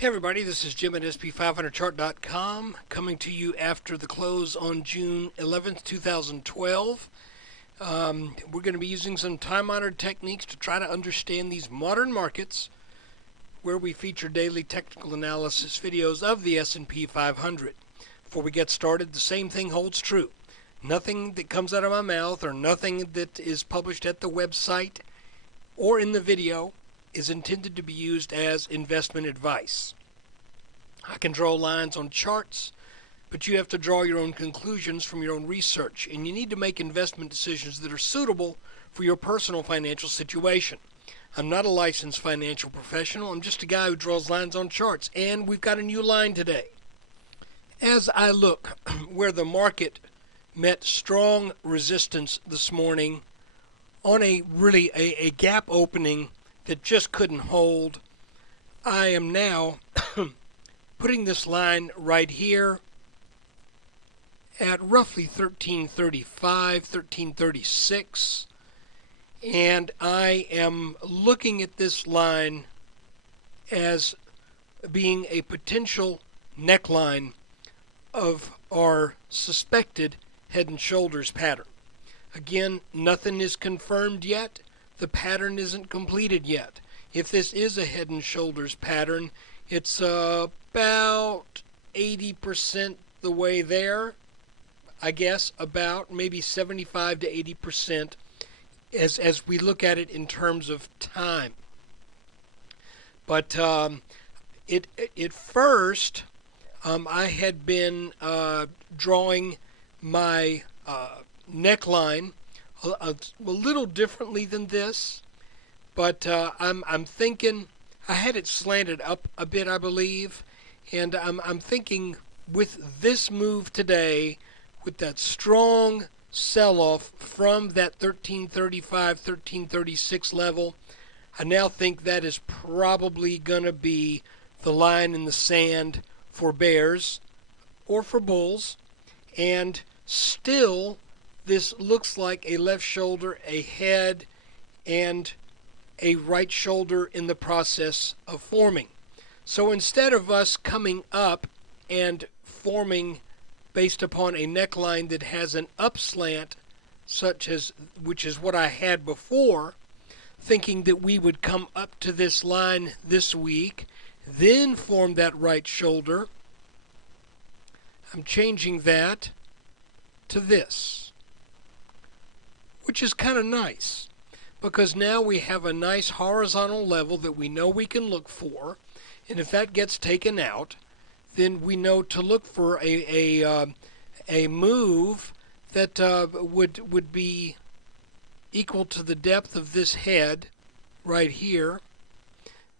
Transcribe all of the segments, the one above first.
Hey everybody, this is Jim at SP500chart.com coming to you after the close on June 11th, 2012. We're going to be using some time-honored techniques to try to understand these modern markets where we feature daily technical analysis videos of the S&P 500. Before we get started, the same thing holds true. Nothing that comes out of my mouth or nothing that is published at the website or in the video is intended to be used as investment advice. I can draw lines on charts, but you have to draw your own conclusions from your own research, and you need to make investment decisions that are suitable for your personal financial situation. I'm not a licensed financial professional. I'm just a guy who draws lines on charts, and we've got a new line today. As I look where the market met strong resistance this morning on a gap opening that just couldn't hold, I am now putting this line right here at roughly 1335, 1336, and I am looking at this line as being a potential neckline of our suspected head and shoulders pattern. Again, nothing is confirmed yet. The pattern isn't completed yet. If this is a head and shoulders pattern, it's about 80% the way there, I guess, about maybe 75 to 80% as we look at it in terms of time. But at first, I had been drawing my neckline a little differently than this, but I'm thinking I had it slanted up a bit, I believe, and I'm thinking with this move today, with that strong sell-off from that 1335, 1336 level, I now think that is probably going to be the line in the sand for bears or for bulls, and still this looks like a left shoulder, a head, and a right shoulder in the process of forming. So instead of us coming up and forming based upon a neckline that has an upslant, which is what I had before, thinking that we would come up to this line this week, then form that right shoulder, I'm changing that to this, which is kind of nice, because now we have a nice horizontal level that we know we can look for, and if that gets taken out, then we know to look for a move that would be equal to the depth of this head right here.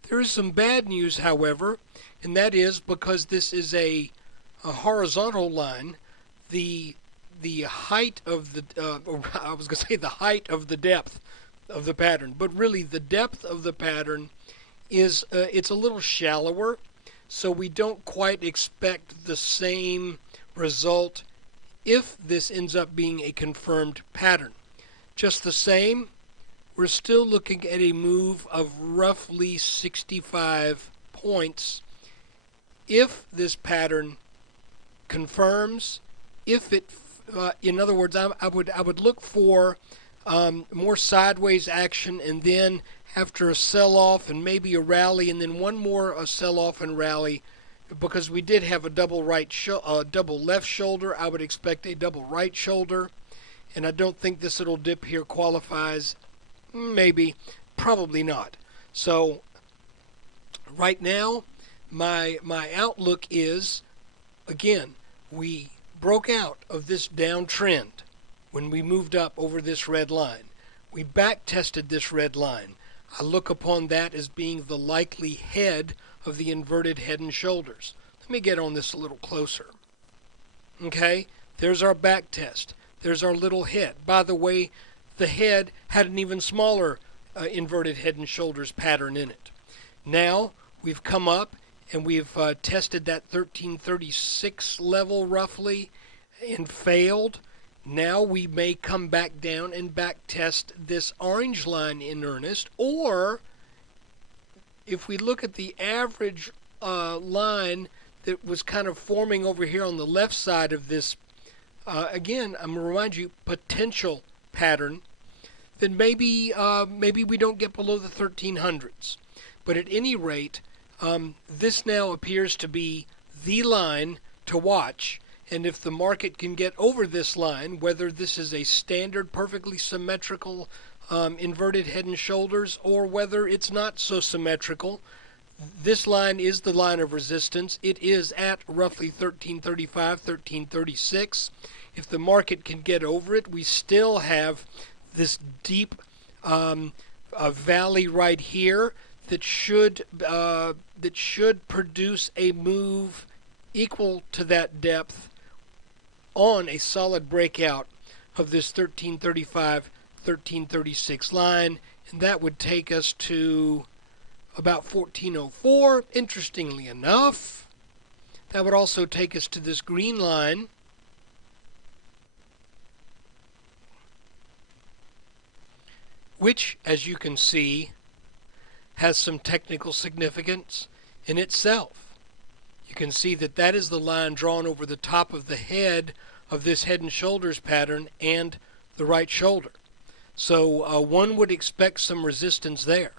There is some bad news, however, and that is because this is a horizontal line, the height of the I was going to say the height of the depth of the pattern, but really the depth of the pattern is it's a little shallower, so we don't quite expect the same result if this ends up being a confirmed pattern. Just the same, we're still looking at a move of roughly 65 points if this pattern confirms. If it in other words, I would look for more sideways action, and then after a sell-off and maybe a rally, and then one more sell-off and rally, because we did have a double left shoulder. I would expect a double right shoulder, and I don't think this little dip here qualifies. Maybe, probably not. So right now, my outlook is, again, we broke out of this downtrend when we moved up over this red line. We back tested this red line. I look upon that as being the likely head of the inverted head and shoulders. Let me get on this a little closer. Okay, there's our back test. There's our little head. By the way, the head had an even smaller inverted head and shoulders pattern in it. Now we've come up and we've tested that 1336 level roughly and failed. Now we may come back down and back test this orange line in earnest, or if we look at the average line that was kind of forming over here on the left side of this, again, I'm going to remind you, potential pattern, then maybe we don't get below the 1300s. But at any rate, this now appears to be the line to watch. And if the market can get over this line, whether this is a standard perfectly symmetrical inverted head and shoulders or whether it's not so symmetrical, this line is the line of resistance. It is at roughly 1335, 1336. If the market can get over it, we still have this deep valley right here that should produce a move equal to that depth on a solid breakout of this 1335, 1336 line, and that would take us to about 1404. Interestingly enough, that would also take us to this green line, which, as you can see, has some technical significance in itself. You can see that that is the line drawn over the top of the head of this head and shoulders pattern and the right shoulder. So one would expect some resistance there.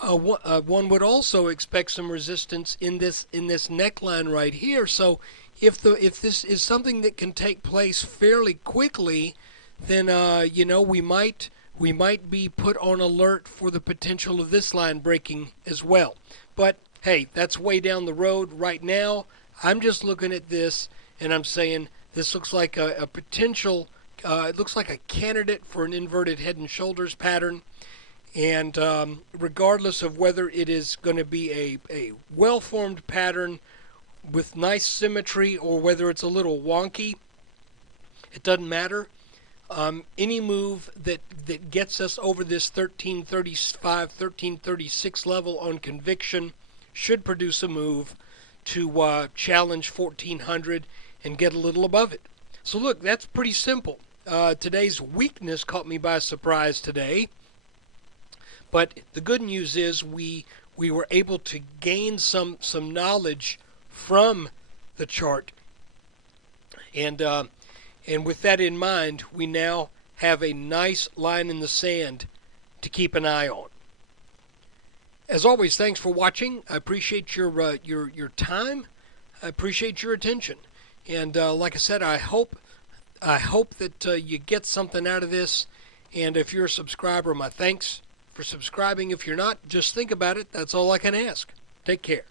One would also expect some resistance in this neckline right here. So if this is something that can take place fairly quickly, then we might be put on alert for the potential of this line breaking as well. But hey, that's way down the road right now. I'm just looking at this and I'm saying this looks like a potential, it looks like a candidate for an inverted head and shoulders pattern. And regardless of whether it is going to be a well-formed pattern with nice symmetry or whether it's a little wonky, it doesn't matter. Any move that gets us over this 1335, 1336 level on conviction should produce a move to challenge 1400 and get a little above it. So look, that's pretty simple. Today's weakness caught me by surprise today. But the good news is we were able to gain some knowledge from the chart. And with that in mind, we now have a nice line in the sand to keep an eye on. As always, thanks for watching. I appreciate your time. I appreciate your attention. And like I said, I hope that you get something out of this. And if you're a subscriber, my thanks for subscribing. If you're not, just think about it. That's all I can ask. Take care.